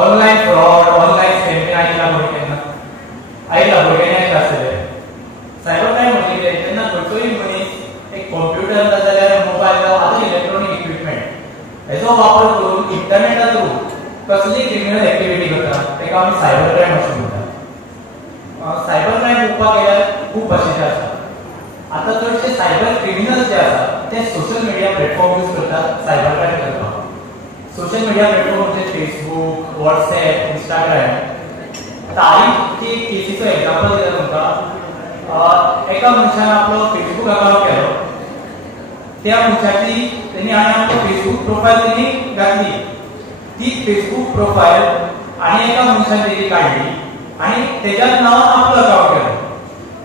Online fraud online scamming आयला भुरग्यांना आयला भुरग्यांना आसले सायबर क्राइम म्हणजे जेन्ना खंयचोय मनीस एक कॉम्प्युटर जाल्यार मोबाईल आदी इलेक्ट्रॉनिक इक्विपमेंट हेचो वापर करून इंटरनेटा थ्रू कसली क्रिमिनल ऍक्टिव्हिटी करता तेका आमी सायबर क्राइम अशें म्हणटा। सायबर क्राइम पळोवपाक गेल्यार खूब भाशेचे आसा। आता चडशे सायबर क्रिमिनल्स जे आसा ते सोशल मीडिया प्लॅटफॉर्म यूज करतात सायबर क्राइम करपाक। सोशल मीडिया प्लॅटफॉर्म म्हणजे फेसबुक व्हॉट्सएप इंस्टाग्राम। आता हांवें एक केसीचो एग्जांपल दिला तुमकां। एका मनशान आपलो फेसबुक अकाउंट केलो त्या मनशाची तेणी आनी आपलो फेसबुक प्रोफायल तेणी घातली ती फेसबुक प्रोफायल आनी एका मनशान तेजी काडली आनी तेज्याच नांवान आपलो अकाउंट केलो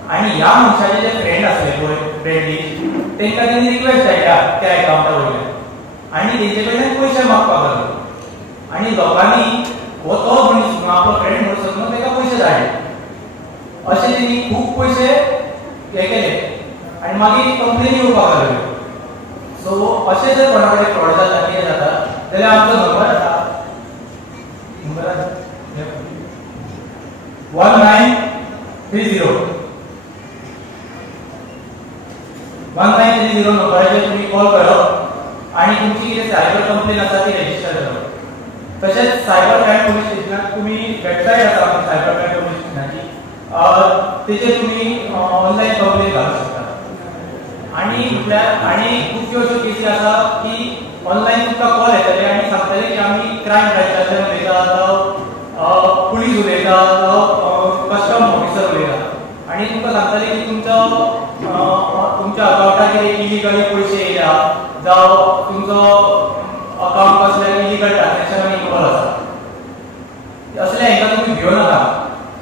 आणि ह्या मनशाचे जे फ्रेंड असले पळय फ्रेंड लिस्ट तेंका तेणी रिक्वेस्ट धाडल्या त्या अकाउंटा वयल्यान आणि तेंचे कडल्यान पयशे मागपाक लागलो आणि लोकांनी हो तो मनीस आपलो फ्रेंड म्हणून समजून तेका पयशे धाडले। अशें तेणी खूब पयशे हे केले आणि मागीर कंप्लेनी येवपाक लागल्यो। सो अशें जर कोणा कडेन फ्रॉड जाता कितें जाता जाल्यार आमचो नंबर आसा नंबर 1930 नंबराचेर तुम्ही कॉल करप आणि तुमची कितें सायबर कंप्लेन आसा ती रजिस्टर करप। तशेंच सायबर क्राइम पुलीस स्टेशनाक तुम्ही वेबसायट आसा आमची सायबर क्राइम पुलीस स्टेशनाची तेचेर तुम्ही ऑनलाइन कंप्लेन घालूंक शकता। आणि खुबश्यो अश्यो केसी आसा की ऑनलाइन तुमकां कॉल येतले आनी सांगतले की आमी क्राइम ब्रांचांतल्यान उलयता जावं पुलीस उलयता जावं कस्टम ऑफिसर उलयता आणि तुमकां सांगतले की तुमच्या अकाउंटाचेर इलिगली पयशे येयला जावं तुमचो अकाउंट कसले इलिगल ट्रान्झॅक्शन इन्वॉल्व आसा असले हाका तुम्ही भिवू नाका।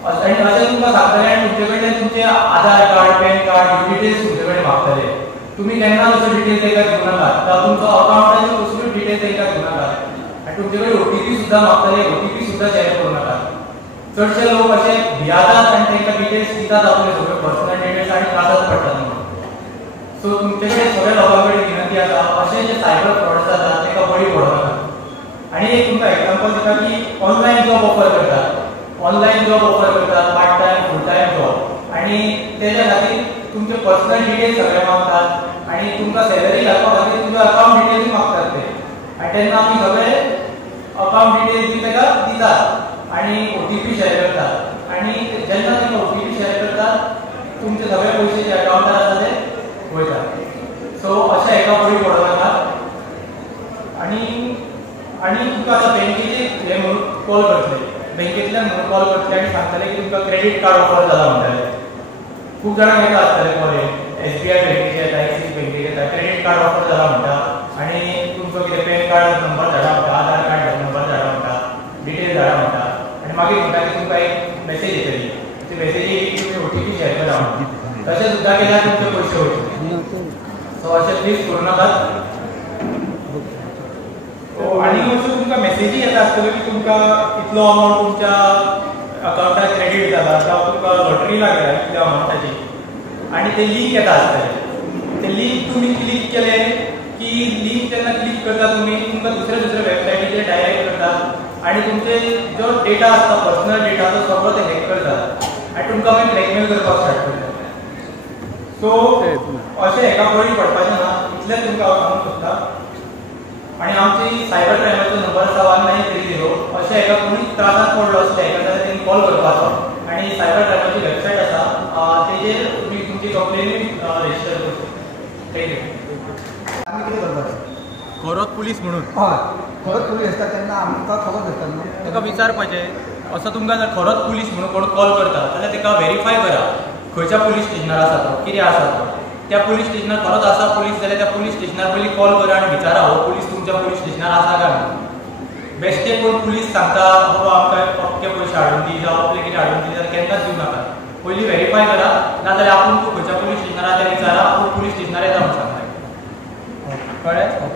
आणि अशें तुमकां सांगतले आनी तुमचे कडल्यान तुमचे आधार कार्ड पॅन कार्ड ह्यो डिटेल्स तुमचे कडेन मागतले तुम्ही केन्ना असो डिटेल्स तेका दिवं नाका जावं तुमचो अकाउंटाच्यो कसल्यो डिटेल्स तेका दिवं नाका आनी तुमचे कडेन ओटीपी सुद्दां मागतले ओटीपी सुद्दां शेअर करूं नाका। चडशे लोक अशे भियातात आनी तांकां डिटेल्स दितात आपले सगळे पर्सनल डिटेल्स आनी त्रासात पडटात म्हणून। सो तुमचे कडेन सगळ्या लोकां कडेन विनंती आसा अशे जे सायबर फ्रॉड जातात ताका बळी पडूं नाका। आनी एक तुमकां एग्जांपल दिता की ऑनलाइन जॉब ऑफर करतात ऑनलाइन जॉब ऑफर करतात पार्ट टाइम फुल टाइम जॉब आनी तेज्या खातीर तुमचे पर्सनल डिटेल्स सगळे मागतात आनी तुमकां सॅलरी घालपा खातीर तुमचे अकाउंट डिटेल्स मागतात ते आनी तेन्ना आमी सगळे अकाउंट डिटेल्स बी ताका दितात आनी ओटीपी शेअर करतात आनी जेन्ना तुमी ओटीपी शेअर करतात तुमचे सगळे पयशे जे अकाउंटार आसा ते वयतात। सो अशें हेका बळी पडूं नाका। आनी तुमकां आतां बँकेचे हे म्हणून कॉल करतले बँकेंतल्यान म्हणून कॉल करतले आनी सांगतले की तुमकां क्रेडीट कार्ड ऑफर जाला म्हणटाले। खूब जाणांक येता आसतले कॉल SBI बँकेचे येता एक्सीस बँकेचे येता क्रेडीट कार्ड ऑफर जाला म्हणटा आनी तुमचो कितें पॅन कार्ड नंबर धाडा म्हणटा आधार कार्ड नंबर धाडा म्हणटा डिटेल धाडा म्हणटा आनी मागीर म्हणटा की तुमकां एक मेसेज येतली ती मेसेजीक तुमी ओटीपी शेअर करा म्हणटा तशें सुद्दां केल्यार तुमचे पयशे वयतले। सो अशें प्लीज करूं नाकात। आनी अश्यो तुमकां मेसेजी येता आसतल्यो की तुमकां इतलो अमावंट तुमच्या अकाउंटार क्रेडीट जाला जावं तुमकां लॉटरी लागल्या इतल्या अमावंटाची आनी ते लिंक येता आसतले ते लिंक तुमी क्लिक केले की लिंक जेन्ना क्लिक करता तुमी तुमकां दुसऱ्या वेबसायटीचेर डायरेक्ट करतात आनी तुमचे जो डेटा आसता पर्सनल डेटा तो सगळो ते हॅक करतात आनी तुमकां मागीर ब्लॅकमेल करपाक स्टार्ट करतात। सो अशें हेका बळी पडपाचें ना इतलेंच तुमकां हांव सांगूंक सोदतां। आनी आमची सायबर क्रायमाचो नंबर आसा 1930 अशें हेका कोणी त्रासात पडलो आसले हेका जाल्यार तेणी कॉल करपाचो आनी सायबर क्रायमाची वेबसायट आसा तेजेर तुमी तुमची कंप्लेन रजिस्टर करूं शकता। थँक्यू। आमी कितें करपाचें खरोच पुलीस म्हणून हय खरोच पुलीस आसता तेन्ना आमकां खबर आसता न्हू ताका विचारपाचें असो तुमकां जर खरोच पुलीस म्हणून कोण कॉल करता जाल्यार ताका व्हेरीफाय करा खंयच्या पुलीस स्टेशनार आसा तो कितें आसा तो त्या पुलीस स्टेशनार खरोच आसा पुलीस जाल्यार त्या पुलीस स्टेशनार पयलीं कॉल करा आनी विचारा हो पुलीस तुमच्या पुलीस स्टेशनार आसा काय म्हणून। बेश्टे कोण पुलीस सांगता बाबा आमकां अख्खे पयशे हाडून दी जावं आपले कितें हाडून दी जाल्यार केन्नाच दिवं नाका पयलीं व्हेरीफाय करा नाजाल्यार आपूण तूं खंयच्या पुलीस स्टेशनार तें विचारा आपूण पुलीस स्टेशनार येता म्हणून सांगता कळ्ळें।